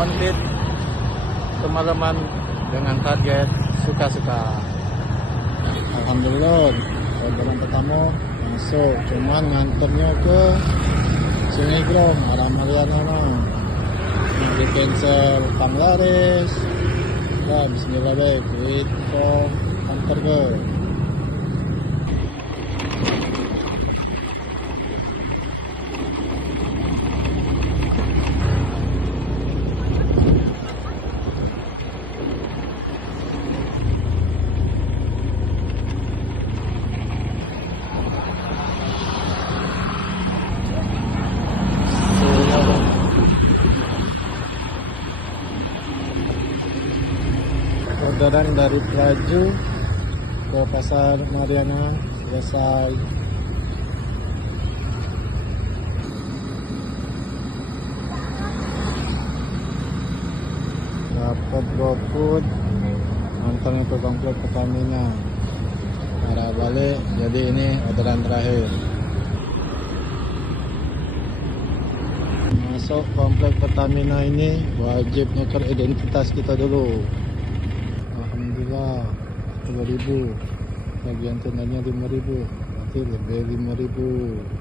Konflik kemalaman dengan target suka-suka. Alhamdulillah, orderan pertama masuk, cuman nganternya ke Sungai Grom, arah Mariana. Yang di cancel Panglaris. Nah, bismillah baik, itu antar ke. Orderan dari Pelaju ke Pasar Mariana selesai. Dapat GoFood, nonton itu komplek Pertamina. Arah balik, jadi ini orderan terakhir. Masuk komplek Pertamina ini wajib nyetor identitas kita dulu. Alhamdulillah 10.000, bagian tunainya 5.000, berarti lebih 5.000.